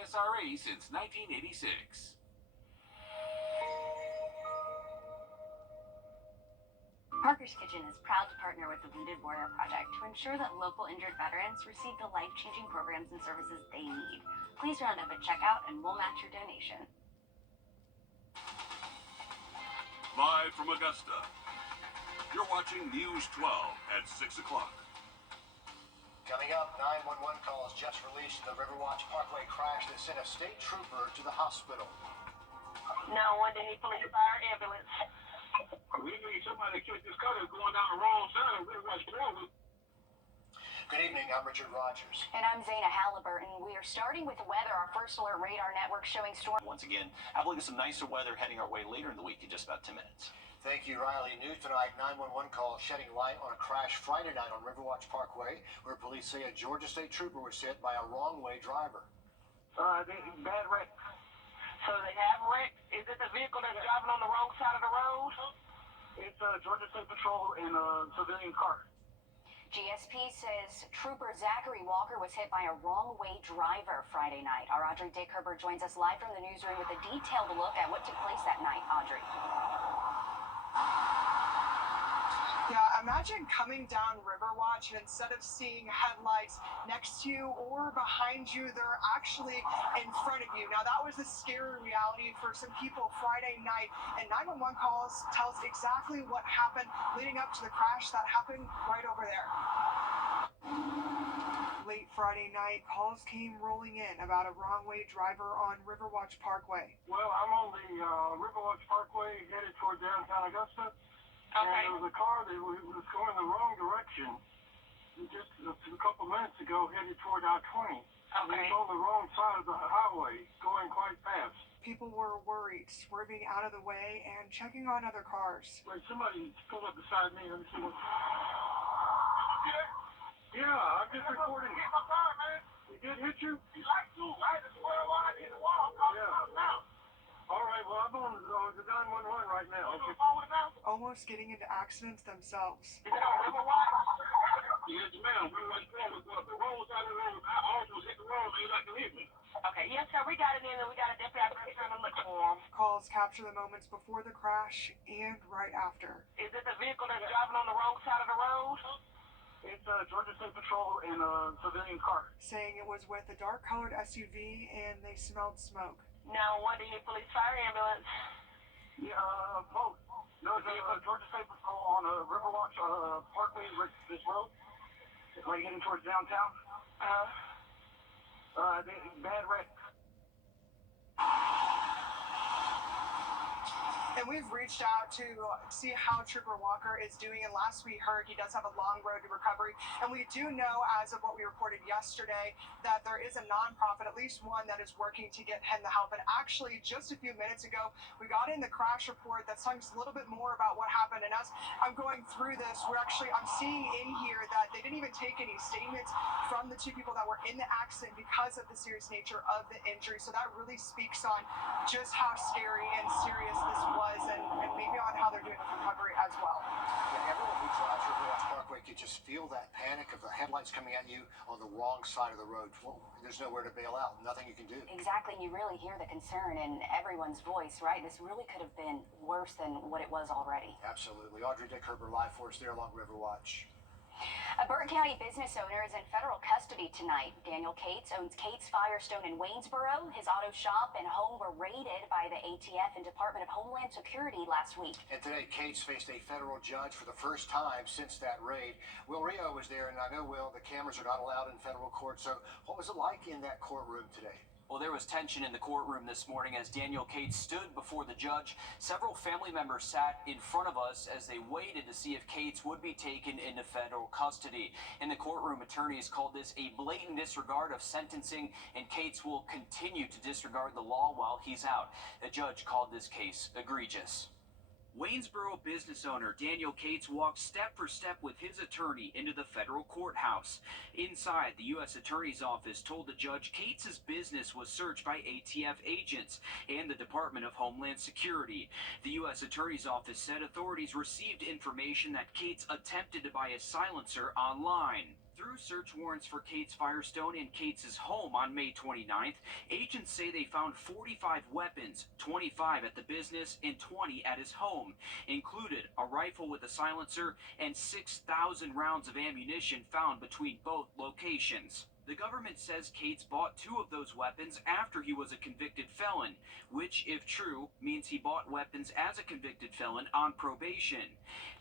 PSRA since 1986. Parker's Kitchen is proud to partner with the Wrdw Project to ensure that local injured veterans receive the life-changing programs and services they need. Please round up at checkout and we'll match your donation. Live from Augusta, you're watching News 12 at 6 o'clock. Coming up, 911 calls just released in the Riverwatch Parkway crash that sent a state trooper to the hospital. No one did police fire ambulance. We need somebody to catch this car that's going down the wrong side of Riverwatch Parkway. Good evening, I'm Richard Rogers. And I'm Zaina Halliburton. We are starting with the weather. Our first alert radar network showing storm. Once again, have a look at some nicer weather heading our way later in the week in just about 10 minutes. Thank you, Riley. News tonight, 911 calls shedding light on a crash Friday night on Riverwatch Parkway, where police say a Georgia State trooper was hit by a wrong-way driver. Bad wreck. So they have wrecked? Is it the vehicle that's driving on the wrong side of the road? It's Georgia State Patrol in a civilian car. GSP says Trooper Zachary Walker was hit by a wrong-way driver Friday night. Our Audrey Dick-Herbert joins us live from the newsroom with a detailed look at what took place that night. Audrey. Yeah, imagine coming down Riverwatch and instead of seeing headlights next to you or behind you, they're actually in front of you. Now, that was the scary reality for some people Friday night, and 911 calls tells exactly what happened leading up to the crash that happened right over there. Late Friday night, calls came rolling in about a wrong-way driver on Riverwatch Parkway. Well, I'm on the Riverwatch Parkway headed toward downtown Augusta. Okay. And there was a car that was going the wrong direction just a couple minutes ago headed toward I-20. Okay. It's on the wrong side of the highway, going quite fast. People were worried, swerving out of the way and checking on other cars. Wait, somebody pulled up beside me. Let me see what... Yeah, I'm just recording. Hit my car, man. He did hit you? He like to. I had to swear line in the wall. Now. All right, well, I'm on the 911 right now. Okay. Almost getting into accidents themselves. Is it on Riverwatch? Yes, ma'am. The wrong side of the road. I almost hit the road, so you like to hit me. Okay, yes, sir. We got it in, and we got a deputy trying to look for him. Calls capture the moments before the crash and right after. Is it the vehicle that's driving on the wrong side of the road? It's Georgia State Patrol in a civilian car. Saying it was with a dark-colored SUV and they smelled smoke. No one did police fire ambulance. Yeah, both. No, it's Georgia State Patrol on a Riverwatch Parkway, this road. Like heading towards downtown. Bad wreck. And we've reached out to see how Trooper Walker is doing. And last we heard, he does have a long road to recovery. And we do know, as of what we reported yesterday, that there is a nonprofit, at least one, that is working to get him the help. And actually, just a few minutes ago, we got in the crash report that tells us a little bit more about what happened. And as I'm going through this, I'm seeing in here that they didn't even take any statements from the two people that were in the accident because of the serious nature of the injury. So that really speaks on just how scary and serious this was. And maybe on how they're doing with recovery as well. Yeah, everyone who drives Riverwatch Parkway could just feel that panic of the headlights coming at you on the wrong side of the road. Well, there's nowhere to bail out. Nothing you can do. Exactly. You really hear the concern in everyone's voice, right? This really could have been worse than what it was already. Absolutely. Audrey Dick-Herbert live for us there along Riverwatch. A Burton County business owner is in federal custody tonight. Daniel Cates owns Cates Firestone in Waynesboro. His auto shop and home were raided by the ATF and Department of Homeland Security last week. And today, Cates faced a federal judge for the first time since that raid. Will Rio was there, and I know, Will, the cameras are not allowed in federal court. So what was it like in that courtroom today? Well, there was tension in the courtroom this morning as Daniel Cates stood before the judge. Several family members sat in front of us as they waited to see if Cates would be taken into federal custody. In the courtroom, attorneys called this a blatant disregard of sentencing, and Cates will continue to disregard the law while he's out. The judge called this case egregious. Waynesboro business owner Daniel Cates walked step for step with his attorney into the federal courthouse. Inside, the U.S. Attorney's Office told the judge Cates' business was searched by ATF agents and the Department of Homeland Security. The U.S. Attorney's Office said authorities received information that Cates attempted to buy a silencer online. through search warrants for Kate's Firestone and Kate's home on May 29th, agents say they found 45 weapons, 25 at the business and 20 at his home, included a rifle with a silencer and 6,000 rounds of ammunition found between both locations. The government says Cates bought 2 of those weapons after he was a convicted felon, which, if true, means he bought weapons as a convicted felon on probation.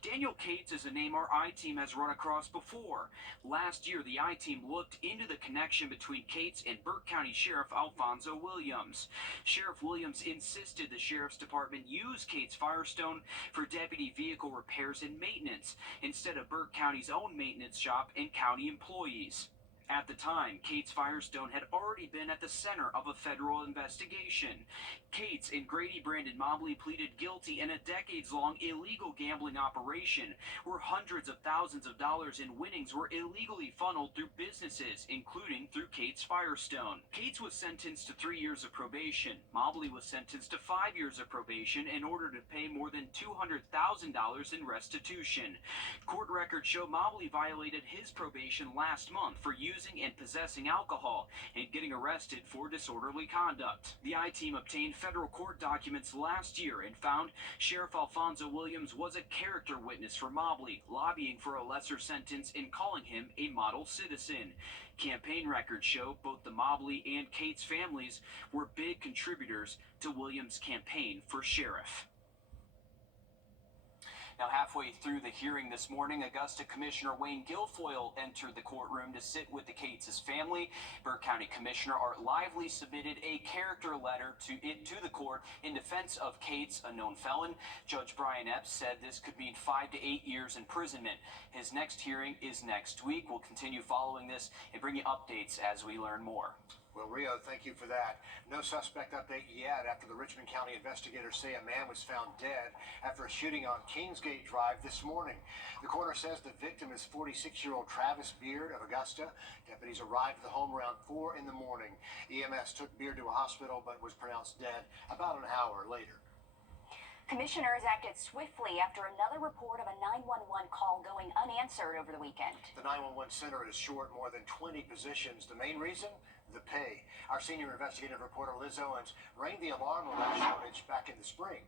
Daniel Cates is a name our I-Team has run across before. Last year, the I-Team looked into the connection between Cates and Burke County Sheriff Alfonso Williams. Sheriff Williams insisted the Sheriff's Department use Cates Firestone for deputy vehicle repairs and maintenance, instead of Burke County's own maintenance shop and county employees. At the time, Cates Firestone had already been at the center of a federal investigation. Cates and Grady Brandon Mobley pleaded guilty in a decades-long illegal gambling operation where hundreds of thousands of dollars in winnings were illegally funneled through businesses, including through Cates Firestone. Cates was sentenced to 3 years of probation. Mobley was sentenced to 5 years of probation in order to pay more than $200,000 in restitution. Court records show Mobley violated his probation last month for using and possessing alcohol and getting arrested for disorderly conduct. The I-Team obtained federal court documents last year and found Sheriff Alfonso Williams was a character witness for Mobley, lobbying for a lesser sentence and calling him a model citizen. Campaign records show both the Mobley and Cates families were big contributors to Williams' campaign for sheriff. Now, halfway through the hearing this morning, Augusta Commissioner Wayne Guilfoyle entered the courtroom to sit with the Cates' family. Burke County Commissioner Art Lively submitted a character letter to the court in defense of Cates, a known felon. Judge Brian Epps said this could mean 5 to 8 years imprisonment. His next hearing is next week. We'll continue following this and bring you updates as we learn more. Well, Rio, thank you for that. No suspect update yet after the Richmond County investigators say a man was found dead after a shooting on Kingsgate Drive this morning. The coroner says the victim is 46-year-old Travis Beard of Augusta. Deputies arrived at the home around 4 in the morning. EMS took Beard to a hospital but was pronounced dead about an hour later. Commissioners acted swiftly after another report of a 911 call going unanswered over the weekend. The 911 center is short more than 20 positions. The main reason? The pay. Our senior investigative reporter Liz Owens rang the alarm on that shortage back in the spring.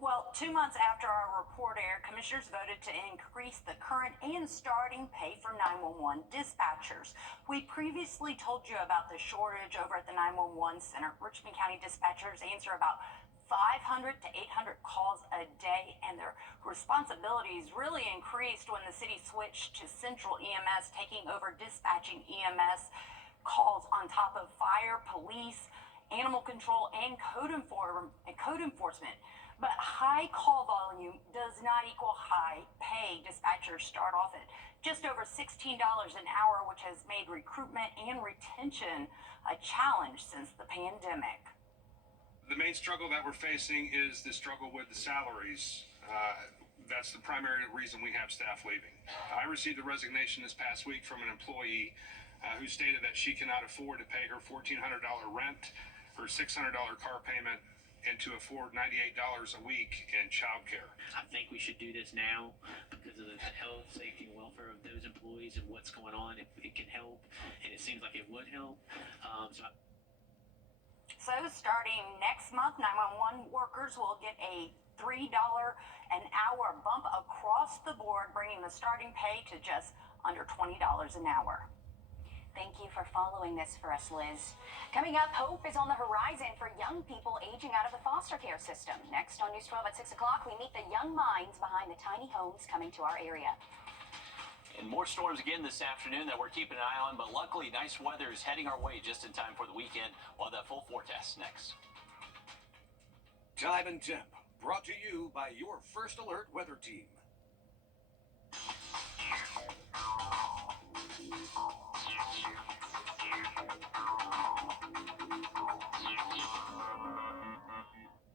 Well, 2 months after our report aired, commissioners voted to increase the current and starting pay for 911 dispatchers. We previously told you about the shortage over at the 911 center. Richmond County dispatchers answer about 500 to 800 calls a day, and their responsibilities really increased when the city switched to Central EMS, taking over dispatching EMS calls on top of fire, police, animal control, and code enforcement. But high call volume does not equal high pay. Dispatchers start off at just over $16 an hour, which has made recruitment and retention a challenge since the pandemic. The main struggle that we're facing is the struggle with the salaries. That's the primary reason we have staff leaving. I received a resignation this past week from an employee who stated that she cannot afford to pay her $1,400 rent, her $600 car payment, and to afford $98 a week in child care. I think we should do this now because of the health, safety, and welfare of those employees and what's going on. If it can help, and it seems like it would help. So starting next month, 911 workers will get a $3 an hour bump across the board, bringing the starting pay to just under $20 an hour. Thank you for following this for us, Liz. Coming up, hope is on the horizon for young people aging out of the foster care system. Next on News 12 at 6 o'clock, we meet the young minds behind the tiny homes coming to our area. And more storms again this afternoon that we're keeping an eye on, but luckily nice weather is heading our way just in time for the weekend. We'll have that full forecast next. Time and Temp, brought to you by your First Alert weather team.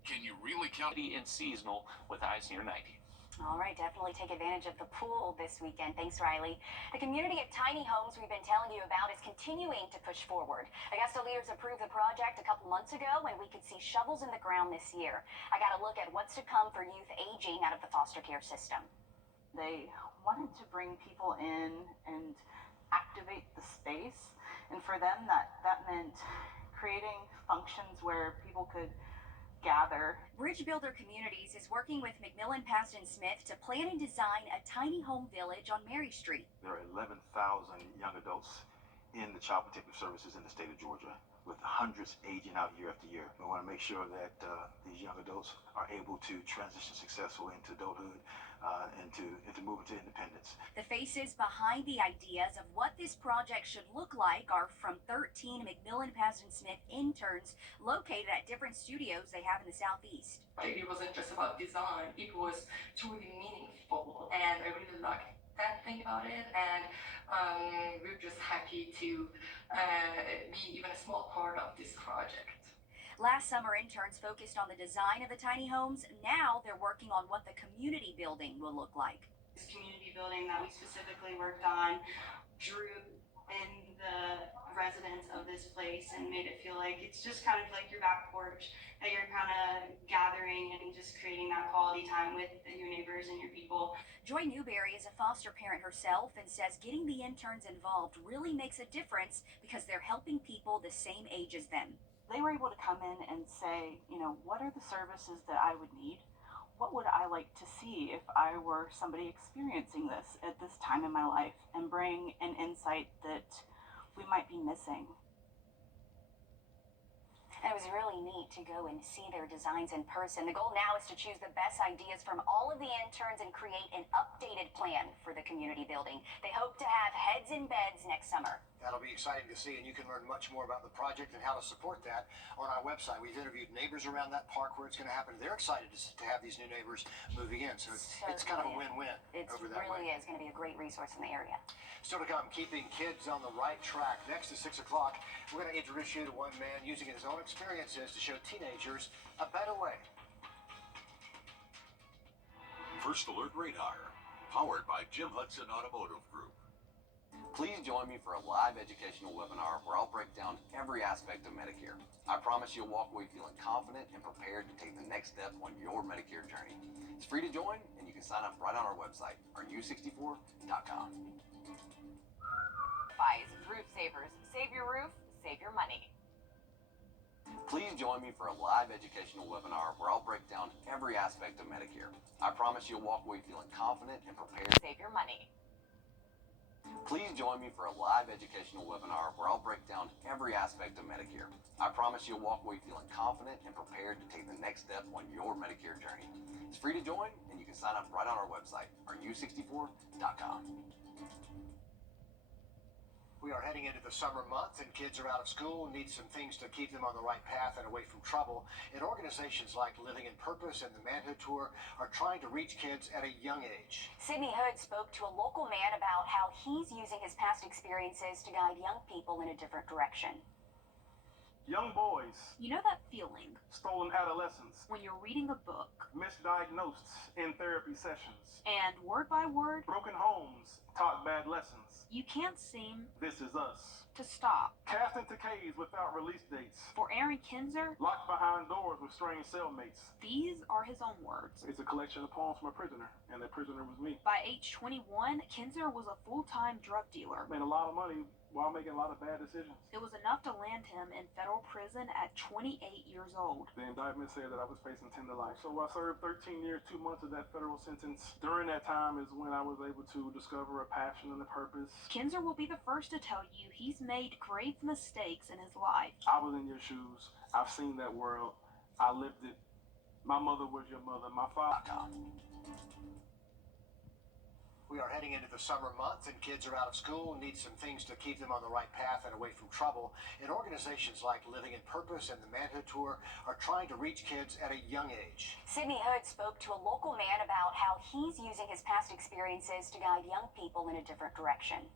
Can you really count? And seasonal with highs near 90. All right, definitely take advantage of the pool this weekend. Thanks, Riley. The community of tiny homes we've been telling you about is continuing to push forward. Augusta leaders approved the project a couple months ago, and we could see shovels in the ground this year. I got a look at what's to come for youth aging out of the foster care system. They wanted to bring people in and activate the space. And for them, that meant creating functions where people could gather. Bridge Builder Communities is working with McMillan Paston Smith to plan and design a tiny home village on Mary Street. There are 11,000 young adults in the Child Protective Services in the state of Georgia, with hundreds aging out year after year. We want to make sure that these young adults are able to transition successfully into adulthood and to move into independence. The faces behind the ideas of what this project should look like are from 13 McMillan Paston Smith interns located at different studios they have in the Southeast. It wasn't just about design, it was truly meaningful, and I really liked that thing about it, and we're just happy to be even a small part of this project. Last summer, interns focused on the design of the tiny homes. Now they're working on what the community building will look like. This community building that we specifically worked on drew in the residents of this place and made it feel like it's just kind of like your back porch, that you're kind of gathering and just creating that quality time with your neighbors and your people. Joy Newberry is a foster parent herself and says getting the interns involved really makes a difference because they're helping people the same age as them. They were able to come in and say, what are the services that I would need? What would I like to see if I were somebody experiencing this at this time in my life, and bring an insight that we might be missing. And it was really neat to go and see their designs in person. The goal now is to choose the best ideas from all of the interns and create an updated plan for the community building. They hope to have heads in beds next summer. That'll be exciting to see, and you can learn much more about the project and how to support that on our website. We've interviewed neighbors around that park where it's going to happen. They're excited to have these new neighbors moving in, so it's kind of a win-win over that way. It really is going to be a great resource in the area. Still to come, keeping kids on the right track. Next at 6 o'clock, we're going to introduce you to one man using his own experiences to show teenagers a better way. First Alert Radar, powered by Jim Hudson Automotive Group. Please join me for a live educational webinar where I'll break down every aspect of Medicare. I promise you'll walk away feeling confident and prepared to take the next step on your Medicare journey. It's free to join, and you can sign up right on our website, rU64.com. Roof Savers. Save your roof, save your money. Please join me for a live educational webinar where I'll break down every aspect of Medicare. I promise you'll walk away feeling confident and prepared. Save your money. Please join me for a live educational webinar where I'll break down every aspect of Medicare. I promise you'll walk away feeling confident and prepared to take the next step on your Medicare journey. It's free to join, and you can sign up right on our website, rU64.com. We are heading into the summer month, and kids are out of school and need some things to keep them on the right path and away from trouble. And organizations like Living in Purpose and the Manhood Tour are trying to reach kids at a young age. Sydney Hood spoke to a local man about how he's using his past experiences to guide young people in a different direction. Young boys. You know that feeling? Stolen adolescence. When you're reading a book. Misdiagnosed in therapy sessions. And word by word. Broken homes. Taught bad lessons. You can't seem. This is us. To stop. Cast into caves without release dates. For Aaron Kinzer. Locked behind doors with strange cellmates. These are his own words. It's a collection of poems from a prisoner, and that prisoner was me. By age 21, Kinzer was a full-time drug dealer. Made a lot of money while making a lot of bad decisions. It was enough to land him in federal prison at 28 years old. The indictment said that I was facing 10 to life. So I served 13 years, 2 months of that federal sentence. During that time is when I was able to discover a passion and a purpose. Kinzer will be the first to tell you he's made grave mistakes in his life. I was in your shoes. I've seen that world. I lived it. My mother was your mother. My father. We are heading into the summer month, and kids are out of school and need some things to keep them on the right path and away from trouble. And organizations like Living in Purpose and the Manhood Tour are trying to reach kids at a young age. Sydney Hood spoke to a local man about how he's using his past experiences to guide young people in a different direction.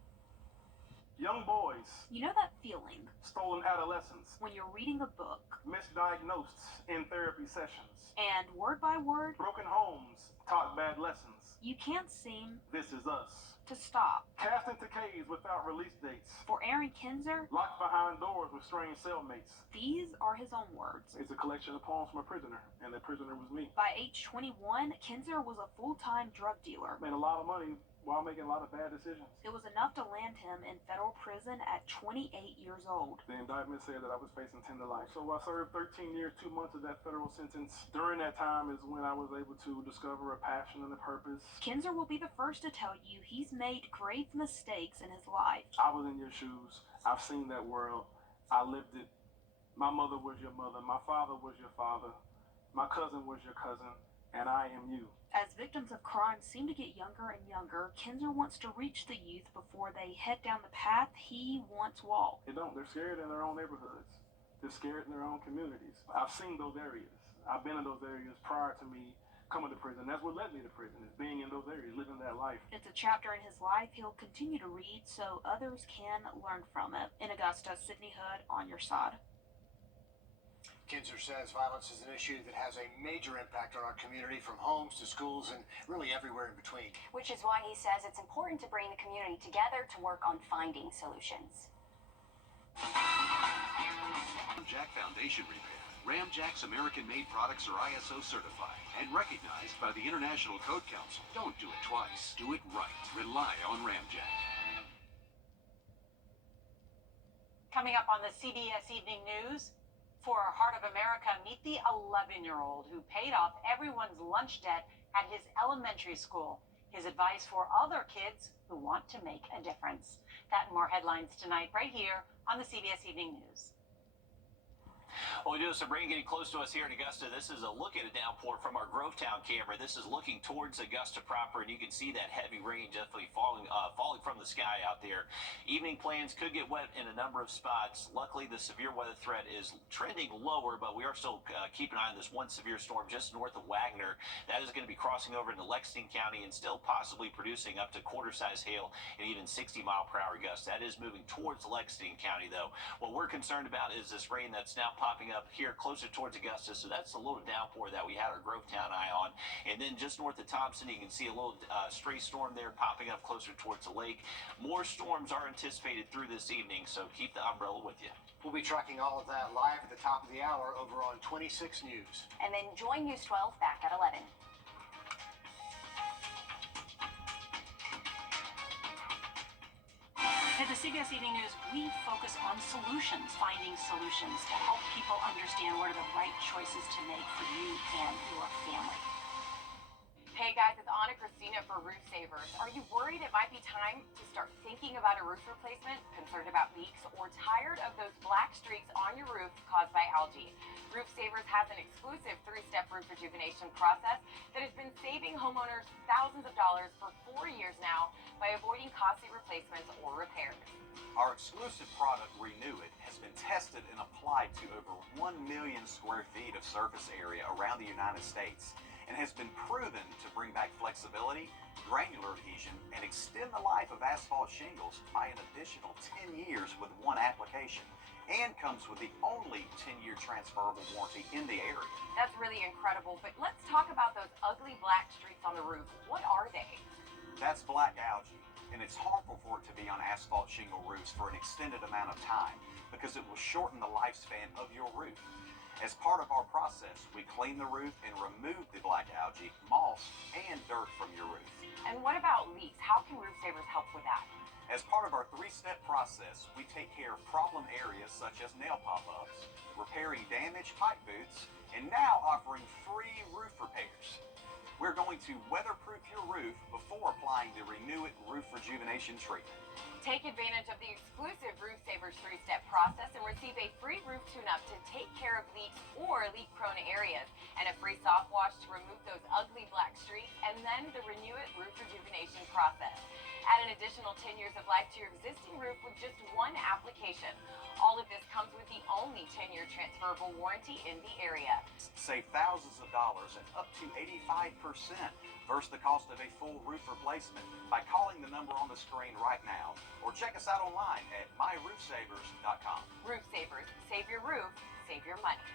Young boys. You know that feeling? Stolen adolescence. When you're reading a book. Misdiagnosed in therapy sessions. And word by word. Broken homes. Taught bad lessons. You can't seem. This is us. To stop. Cast into caves without release dates. For Aaron Kinzer. Locked behind doors with strange cellmates. These are his own words. It's a collection of poems from a prisoner, and that prisoner was me. By age 21, Kinzer was a full-time drug dealer. Made a lot of money while making a lot of bad decisions. It was enough to land him in federal prison at 28 years old. The indictment said that I was facing 10 to life. So I served 13 years, 2 months of that federal sentence. During that time is when I was able to discover a passion and a purpose. Kinzer will be the first to tell you he's made grave mistakes in his life. I was in your shoes. I've seen that world. I lived it. My mother was your mother. My father was your father. My cousin was your cousin. And I am you. As victims of crime seem to get younger and younger, Kinzer wants to reach the youth before they head down the path he once walked. They don't. They're scared in their own neighborhoods. They're scared in their own communities. I've seen those areas. I've been in those areas prior to me coming to prison. That's what led me to prison, is being in those areas, living that life. It's a chapter in his life he'll continue to read so others can learn from it. In Augusta, Sydney Hood on your side. Kinzer says violence is an issue that has a major impact on our community, from homes to schools and really everywhere in between. Which is why he says it's important to bring the community together to work on finding solutions. Ramjack Foundation Repair. Ramjack's American-made products are ISO certified and recognized by the International Code Council. Don't do it twice. Do it right. Rely on Ramjack. Coming up on the CBS Evening News, for Heart of America, meet the 11-year-old who paid off everyone's lunch debt at his elementary school. His advice for other kids who want to make a difference. That and more headlines tonight right here on the CBS Evening News. Well, we do have some rain getting close to us here in Augusta. This is a look at a downpour from our Grovetown camera. This is looking towards Augusta proper, and you can see that heavy rain definitely falling from the sky out there. Evening plans could get wet in a number of spots. Luckily, the severe weather threat is trending lower, but we are still keeping an eye on this one severe storm just north of Wagner. That is going to be crossing over into Lexington County and still possibly producing up to quarter-size hail and even 60-mile-per-hour gusts. That is moving towards Lexington County, though. What we're concerned about is this rain that's now popping up here closer towards Augusta, so that's a little downpour that we had our Grovetown eye on. And then just north of Thompson, you can see a little stray storm there popping up closer towards the lake. More storms are anticipated through this evening, so keep the umbrella with you. We'll be tracking all of that live at the top of the hour over on 26 News. And then join News 12 back at 11. At the CBS Evening News, we focus on solutions, finding solutions to help people understand what are the right choices to make for you and your family. Hey guys, it's Anna Christina for Roof Savers. Are you worried it might be time to start thinking about a roof replacement, concerned about leaks, or tired of those black streaks on your roof caused by algae? Roof Savers has an exclusive 3-step roof rejuvenation process that has been saving homeowners thousands of dollars for 4 years now by avoiding costly replacements or repairs. Our exclusive product, Renew It, has been tested and applied to over 1 million square feet of surface area around the United States, and has been proven to bring back flexibility, granular adhesion, and extend the life of asphalt shingles by an additional 10 years with one application, and comes with the only 10-year transferable warranty in the area. That's really incredible, but let's talk about those ugly black streaks on the roof. What are they? That's black algae, and it's harmful for it to be on asphalt shingle roofs for an extended amount of time because it will shorten the lifespan of your roof. As part of our process, we clean the roof and remove the black algae, moss, and dirt from your roof. And what about leaks? How can Roof Savers help with that? As part of our 3-step process, we take care of problem areas such as nail pop-ups, repairing damaged pipe boots, and now offering free roof repairs. We're going to weatherproof your roof before applying the Renew It Roof Rejuvenation Treatment. Take advantage of the exclusive Roof Savers 3-step process and receive a free roof tune-up to take care of leaks or leak-prone areas, and a free soft wash to remove those ugly black streaks, and then the Renew It Roof Rejuvenation process. Add an additional 10 years of life to your existing roof with just one application. All of this comes with the only 10-year transferable warranty in the area. Save thousands of dollars and up to 85% versus the cost of a full roof replacement by calling the number on the screen right now, or check us out online at myroofsavers.com. Roof Savers. Save your roof, save your money.